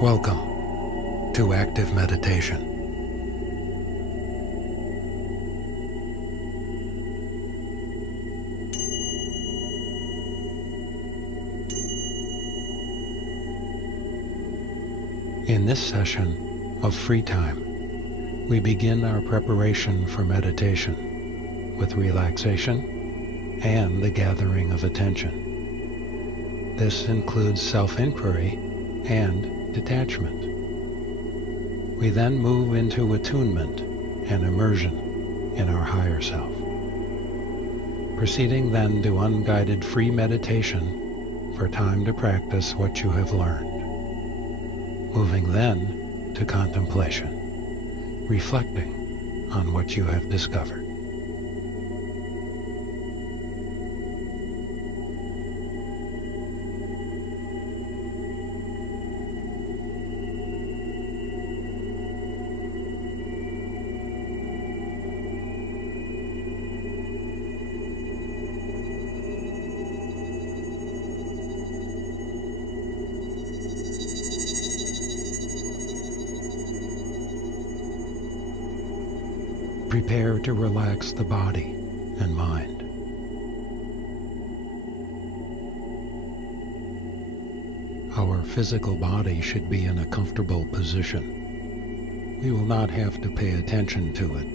Welcome to Active Meditation. In this session of free time, we begin our preparation for meditation with relaxation and the gathering of attention. This includes self-inquiry and detachment. We then move into attunement and immersion in our higher self, proceeding then to unguided free meditation for time to practice what you have learned. Moving then to contemplation, reflecting on what you have discovered. Prepare to relax the body and mind. Our physical body should be in a comfortable position. We will not have to pay attention to it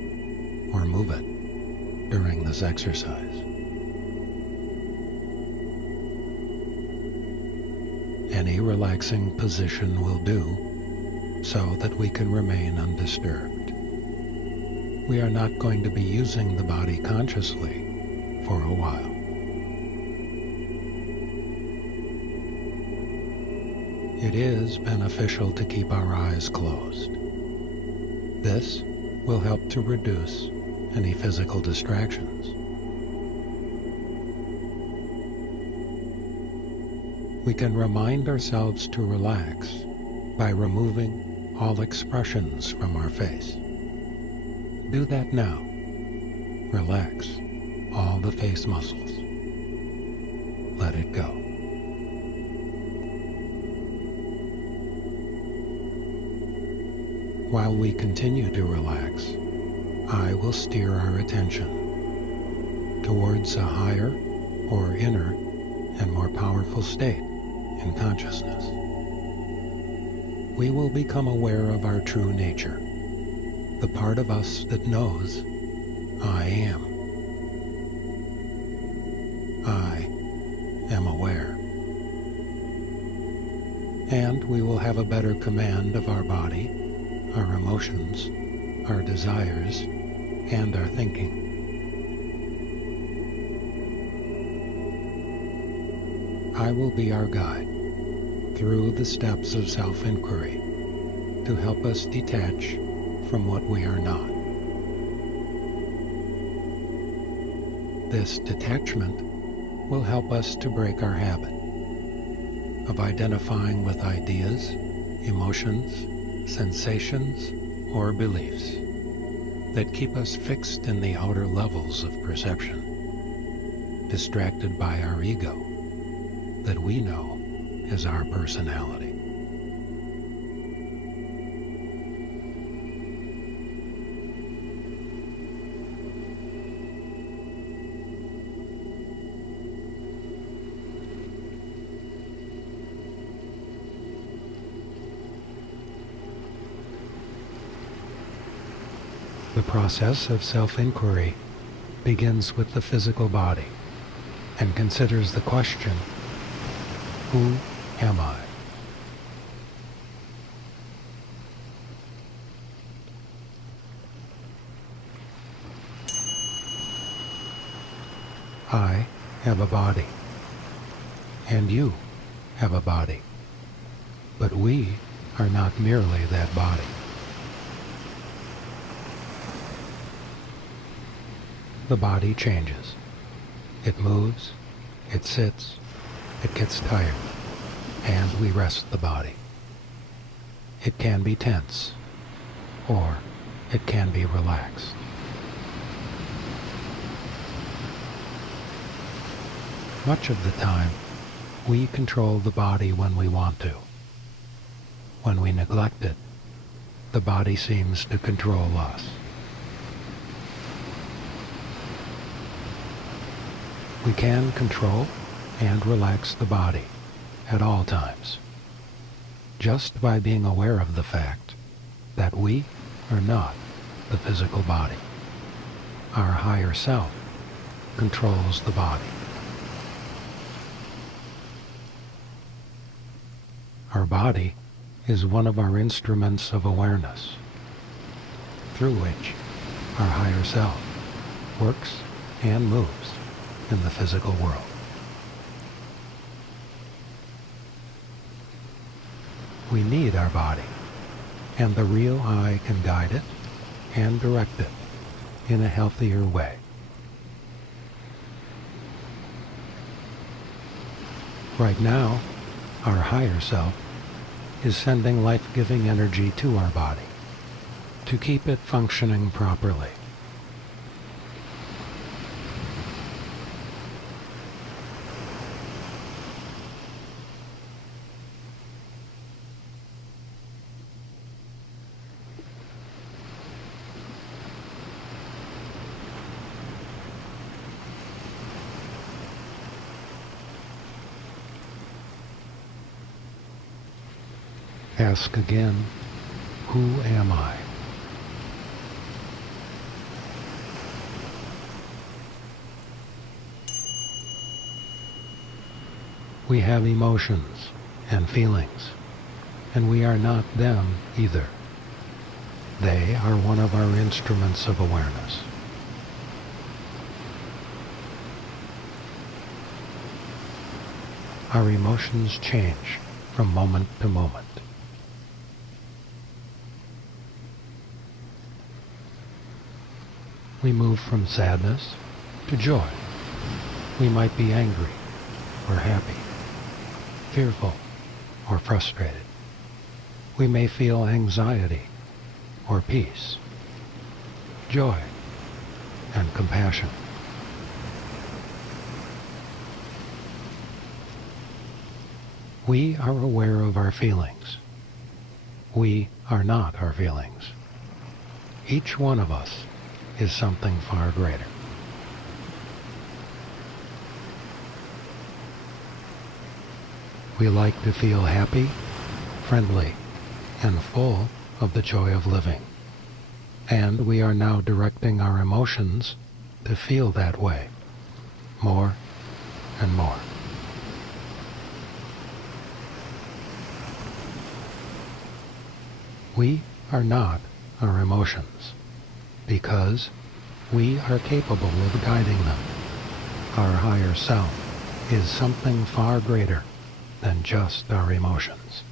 or move it during this exercise. Any relaxing position will do so that we can remain undisturbed. We are not going to be using the body consciously for a while. It is beneficial to keep our eyes closed. This will help to reduce any physical distractions. We can remind ourselves to relax by removing all expressions from our face. Do that now. Relax all the face muscles. Let it go. While we continue to relax, I will steer our attention towards a higher or inner and more powerful state in consciousness. We will become aware of our true nature, the part of us that knows I am. I am aware. And we will have a better command of our body, our emotions, our desires, and our thinking. I will be our guide through the steps of self-inquiry to help us detach from what we are not. This detachment will help us to break our habit of identifying with ideas, emotions, sensations, or beliefs that keep us fixed in the outer levels of perception, distracted by our ego that we know is our personality. The process of self-inquiry begins with the physical body and considers the question, who am I? I have a body, and you have a body, but we are not merely that body. The body changes. It moves, it sits, it gets tired, and we rest the body. It can be tense, or it can be relaxed. Much of the time, we control the body when we want to. When we neglect it, the body seems to control us. We can control and relax the body at all times, just by being aware of the fact that we are not the physical body. Our higher self controls the body. Our body is one of our instruments of awareness, through which our higher self works and moves in the physical world. We need our body, and the real I can guide it and direct it in a healthier way. Right now, our higher self is sending life-giving energy to our body to keep it functioning properly. Ask again, who am I? We have emotions and feelings, and we are not them either. They are one of our instruments of awareness. Our emotions change from moment to moment. We move from sadness to joy. We might be angry or happy, fearful or frustrated. We may feel anxiety or peace, joy and compassion. We are aware of our feelings. We are not our feelings. Each one of us is something far greater. We like to feel happy, friendly, and full of the joy of living. And we are now directing our emotions to feel that way, more and more. We are not our emotions, because we are capable of guiding them. Our higher self is something far greater than just our emotions.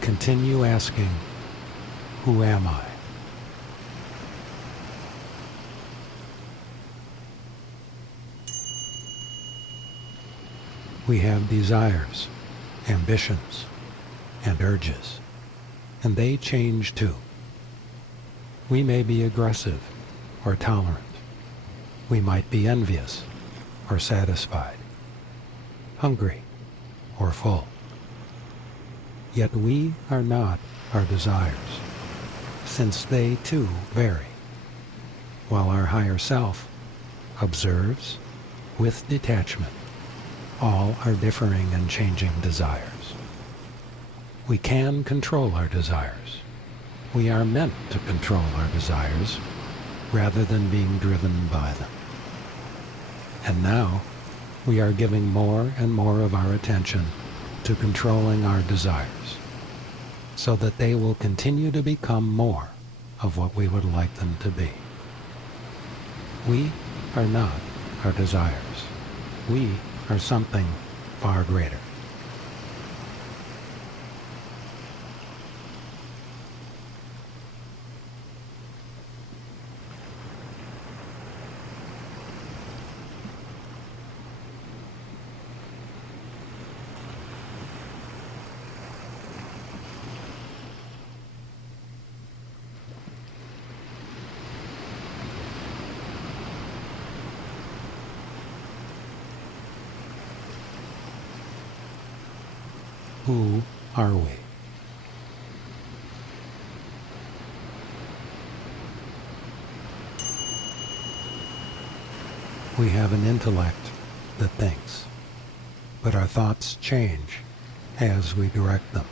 Continue asking, who am I? We have desires, ambitions, and urges, and they change too. We may be aggressive or tolerant. We might be envious or satisfied, hungry or full. Yet we are not our desires, since they too vary, while our higher self observes with detachment all our differing and changing desires. We can control our desires. We are meant to control our desires rather than being driven by them. And now we are giving more and more of our attention to controlling our desires, so that they will continue to become more of what we would like them to be. We are not our desires. We are something far greater. Who are we? We have an intellect that thinks, but our thoughts change as we direct them.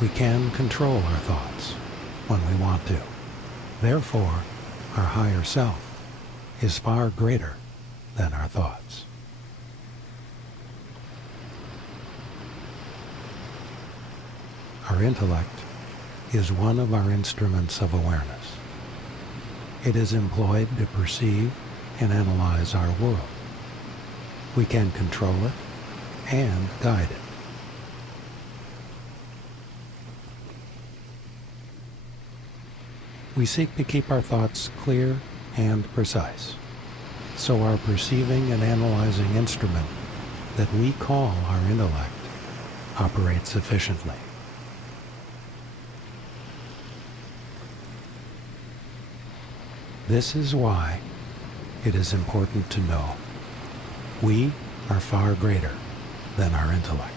We can control our thoughts when we want to. Therefore, our higher self is far greater than our thoughts. Our intellect is one of our instruments of awareness. It is employed to perceive and analyze our world. We can control it and guide it. We seek to keep our thoughts clear and precise, so our perceiving and analyzing instrument that we call our intellect operates efficiently. This is why it is important to know we are far greater than our intellect.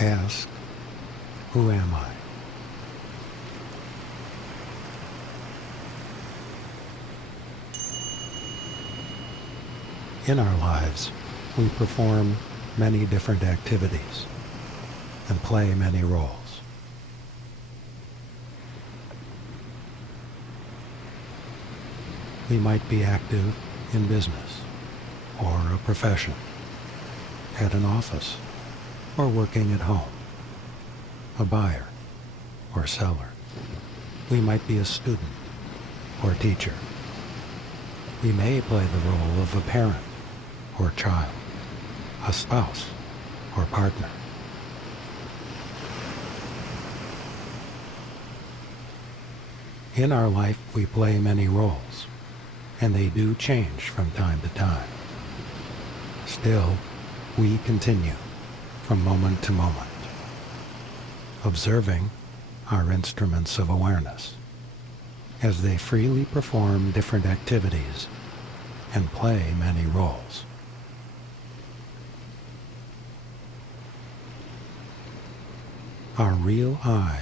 Ask, who am I? In our lives, we perform many different activities and play many roles. We might be active in business or a profession, at an office or working at home, a buyer or seller. We might be a student or teacher. We may play the role of a parent or child, a spouse or partner. In our life, we play many roles, and they do change from time to time. Still, we continue from moment to moment, observing our instruments of awareness as they freely perform different activities and play many roles. Our real I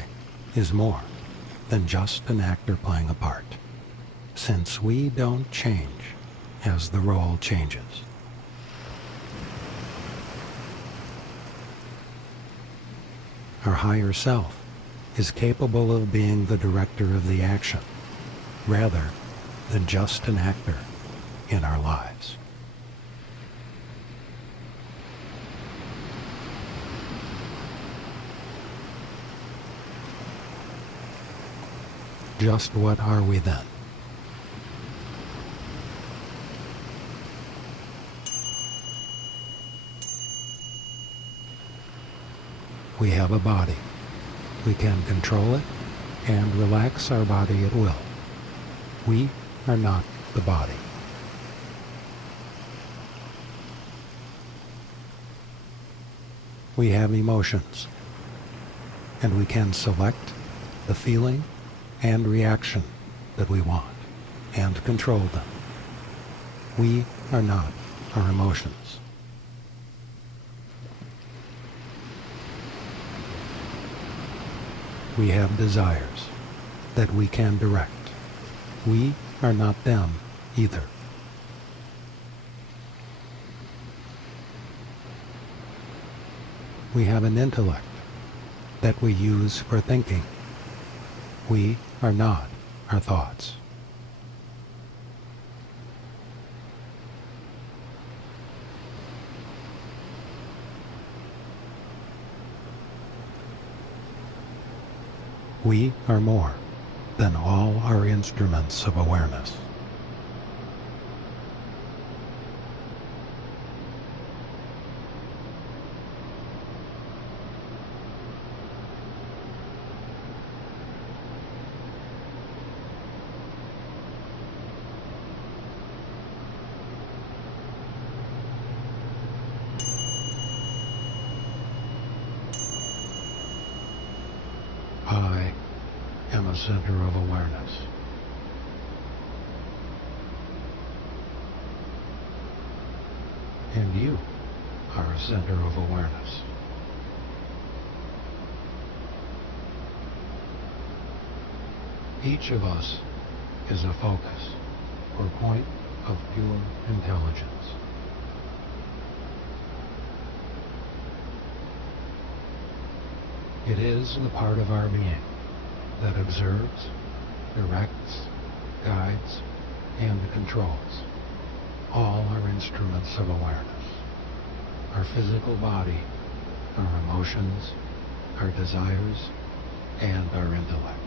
is more than just an actor playing a part, since we don't change as the role changes. Our higher self is capable of being the director of the action, rather than just an actor in our lives. Just what are we then? We have a body. We can control it and relax our body at will. We are not the body. We have emotions, and we can select the feeling and reaction that we want and control them. We are not our emotions. We have desires that we can direct. We are not them either. We have an intellect that we use for thinking. We are not our thoughts. We are more than all our instruments of awareness. I am a center of awareness. And you are a center of awareness. Each of us is a focus or point of pure intelligence. It is the part of our being that observes, directs, guides, and controls all our instruments of awareness. Our physical body, our emotions, our desires, and our intellect.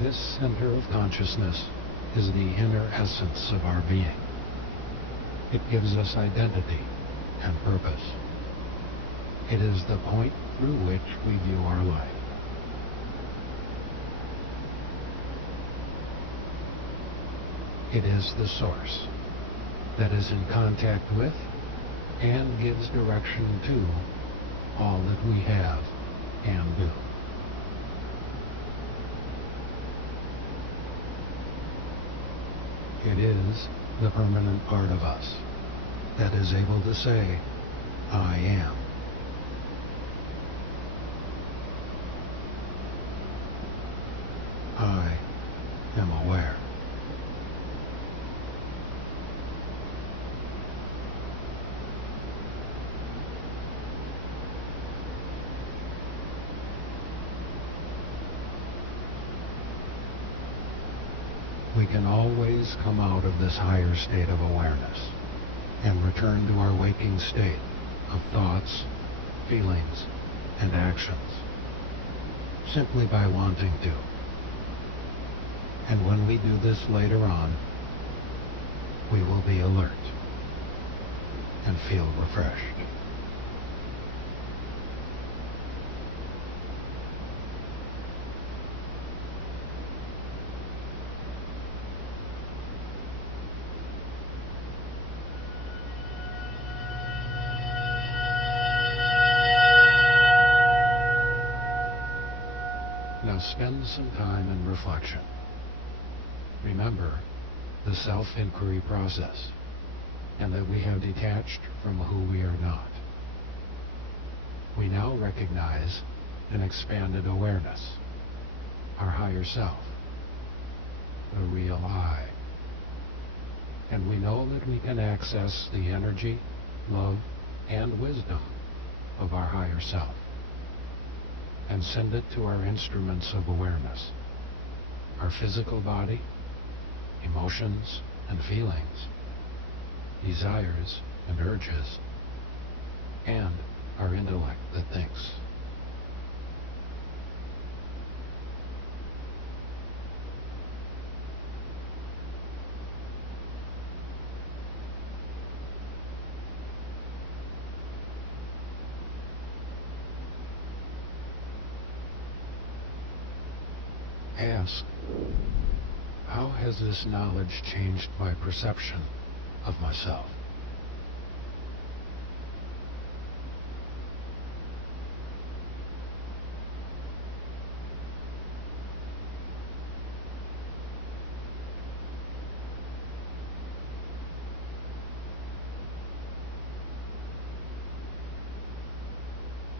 This center of consciousness is the inner essence of our being. It gives us identity and purpose. It is the point through which we view our life. It is the source that is in contact with and gives direction to all that we have and do. It is the permanent part of us that is able to say, I am. I am aware. We can always come out of this higher state of awareness and return to our waking state of thoughts, feelings, and actions, simply by wanting to. And when we do this later on, we will be alert and feel refreshed. Now spend some time in reflection. Remember the self-inquiry process, and that we have detached from who we are not. We now recognize an expanded awareness, our higher self, the real I. And we know that we can access the energy, love, and wisdom of our higher self and send it to our instruments of awareness, our physical body, emotions and feelings, desires and urges, and our intellect that thinks. Ask, how has this knowledge changed my perception of myself?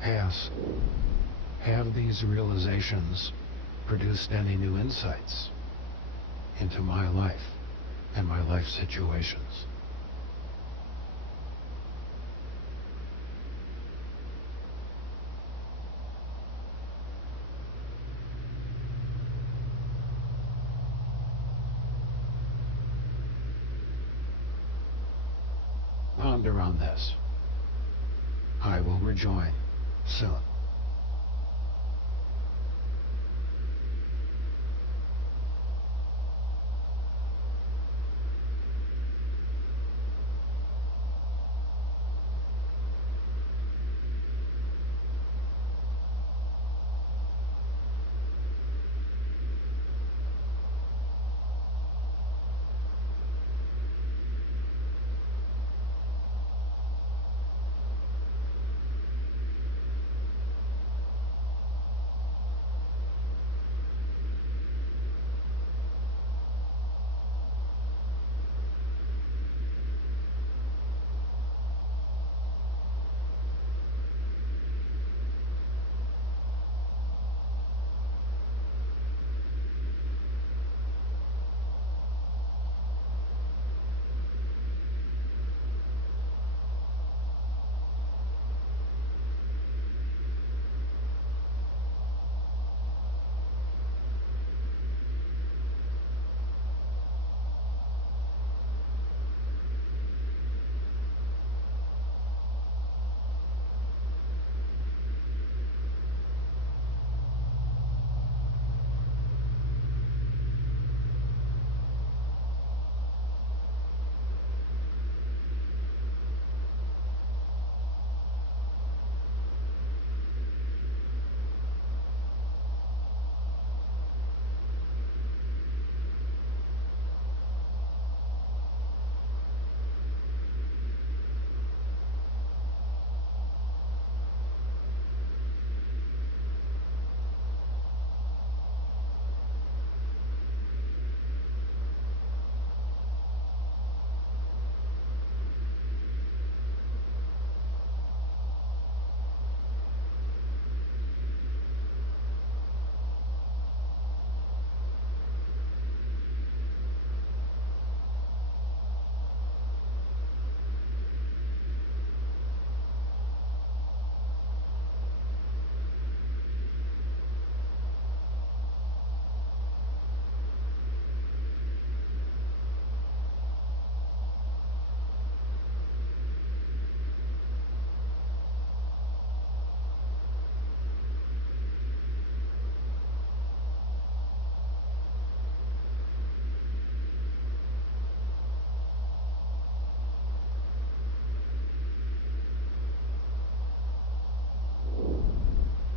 Ask, have these realizations produced any new insights into my life and my life situations? Ponder on this. I will rejoin soon.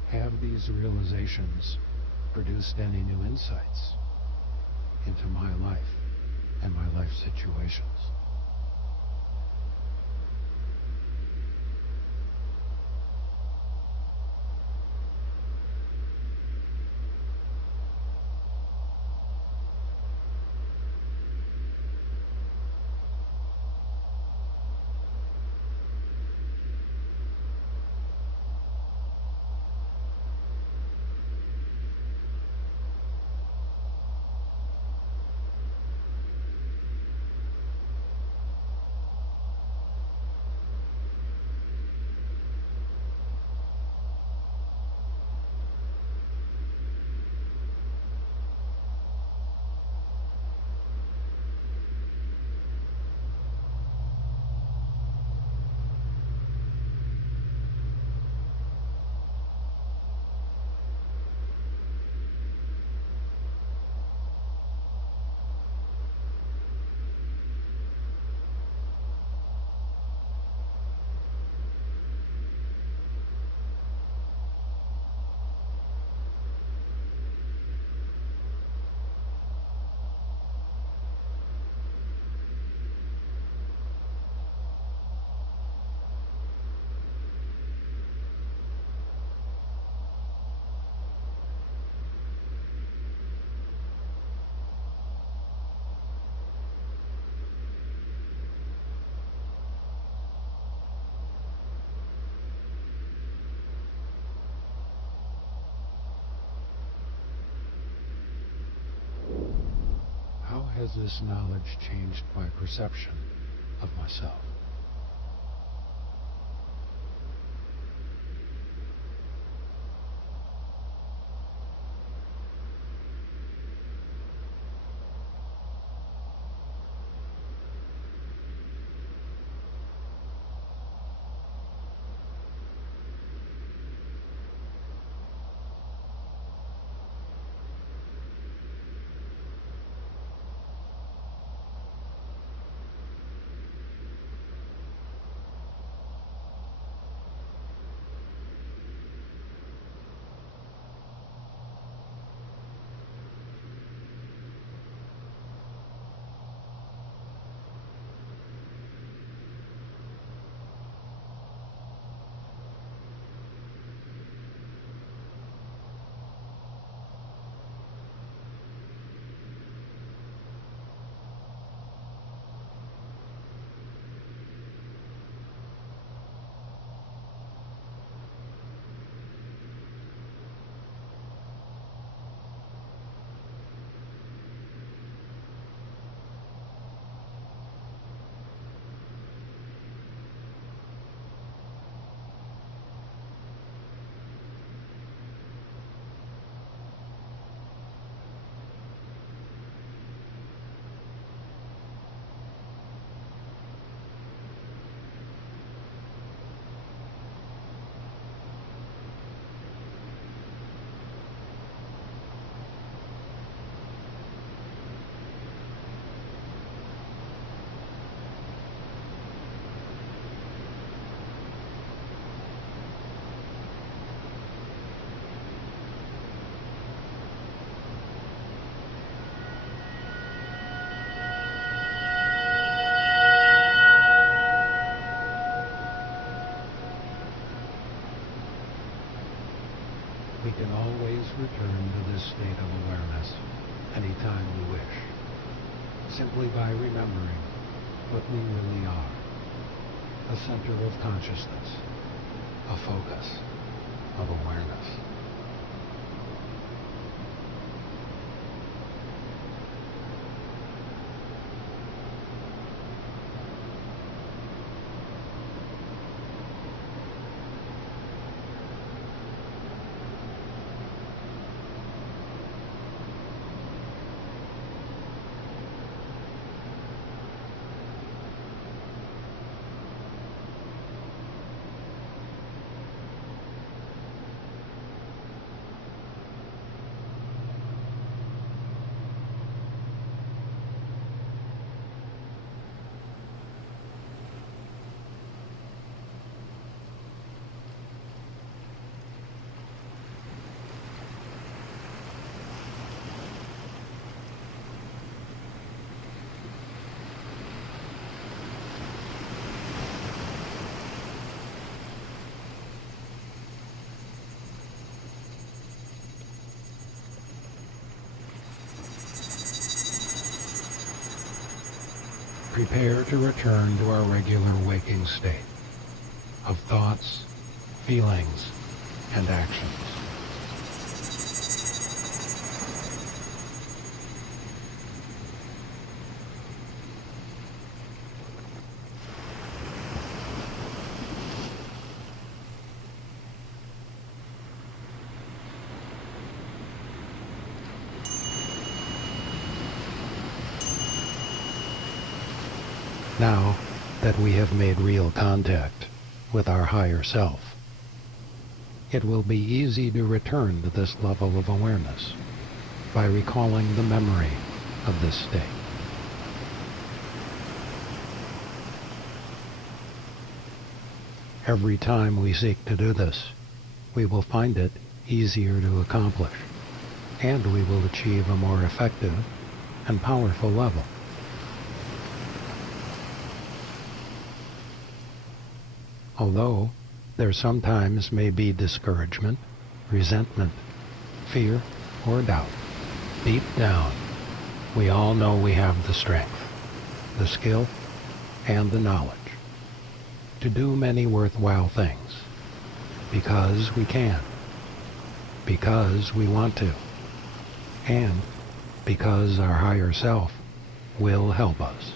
Have these realizations produced any new insights into my life and my life situations? How has this knowledge changed my perception of myself? us return to this state of awareness anytime we wish, simply by remembering what we really are: a center of consciousness, a focus of awareness. Prepare to return to our regular waking state of thoughts, feelings, and actions. Now that we have made real contact with our higher self, it will be easy to return to this level of awareness by recalling the memory of this state. Every time we seek to do this, we will find it easier to accomplish, and we will achieve a more effective and powerful level. Although there sometimes may be discouragement, resentment, fear, or doubt, deep down, we all know we have the strength, the skill, and the knowledge to do many worthwhile things, because we can, because we want to, and because our higher self will help us.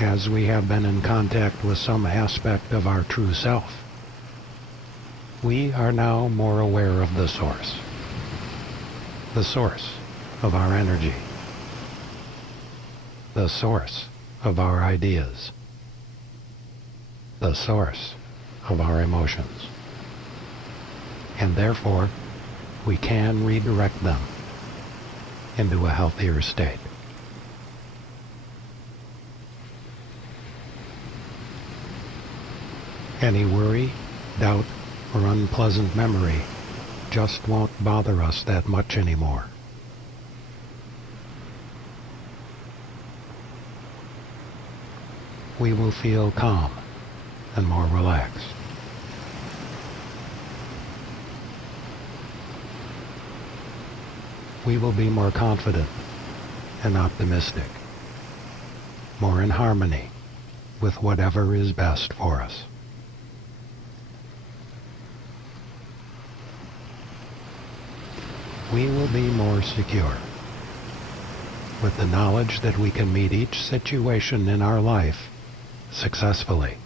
As we have been in contact with some aspect of our true self, we are now more aware of the source of our energy, the source of our ideas, the source of our emotions, and therefore we can redirect them into a healthier state. Any worry, doubt, or unpleasant memory just won't bother us that much anymore. We will feel calm and more relaxed. We will be more confident and optimistic, more in harmony with whatever is best for us. We will be more secure, with the knowledge that we can meet each situation in our life successfully.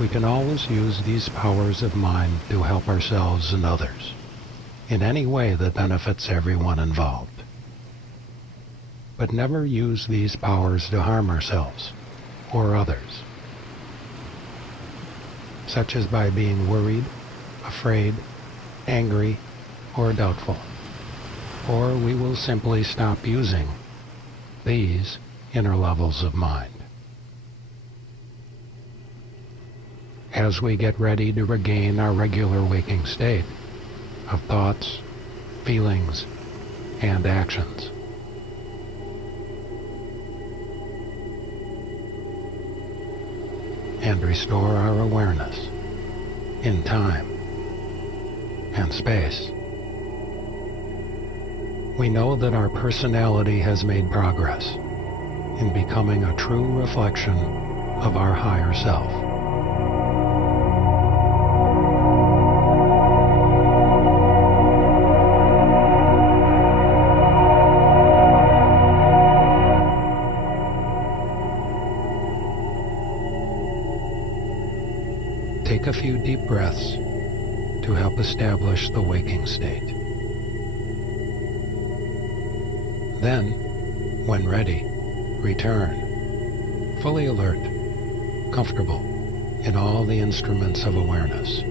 We can always use these powers of mind to help ourselves and others in any way that benefits everyone involved. But never use these powers to harm ourselves or others, such as by being worried, afraid, angry, or doubtful. Or we will simply stop using these inner levels of mind. As we get ready to regain our regular waking state of thoughts, feelings, and actions, and restore our awareness in time and space. We know that our personality has made progress in becoming a true reflection of our higher self. Take a few deep breaths to help establish the waking state. Then, when ready, return, fully alert, comfortable in all the instruments of awareness.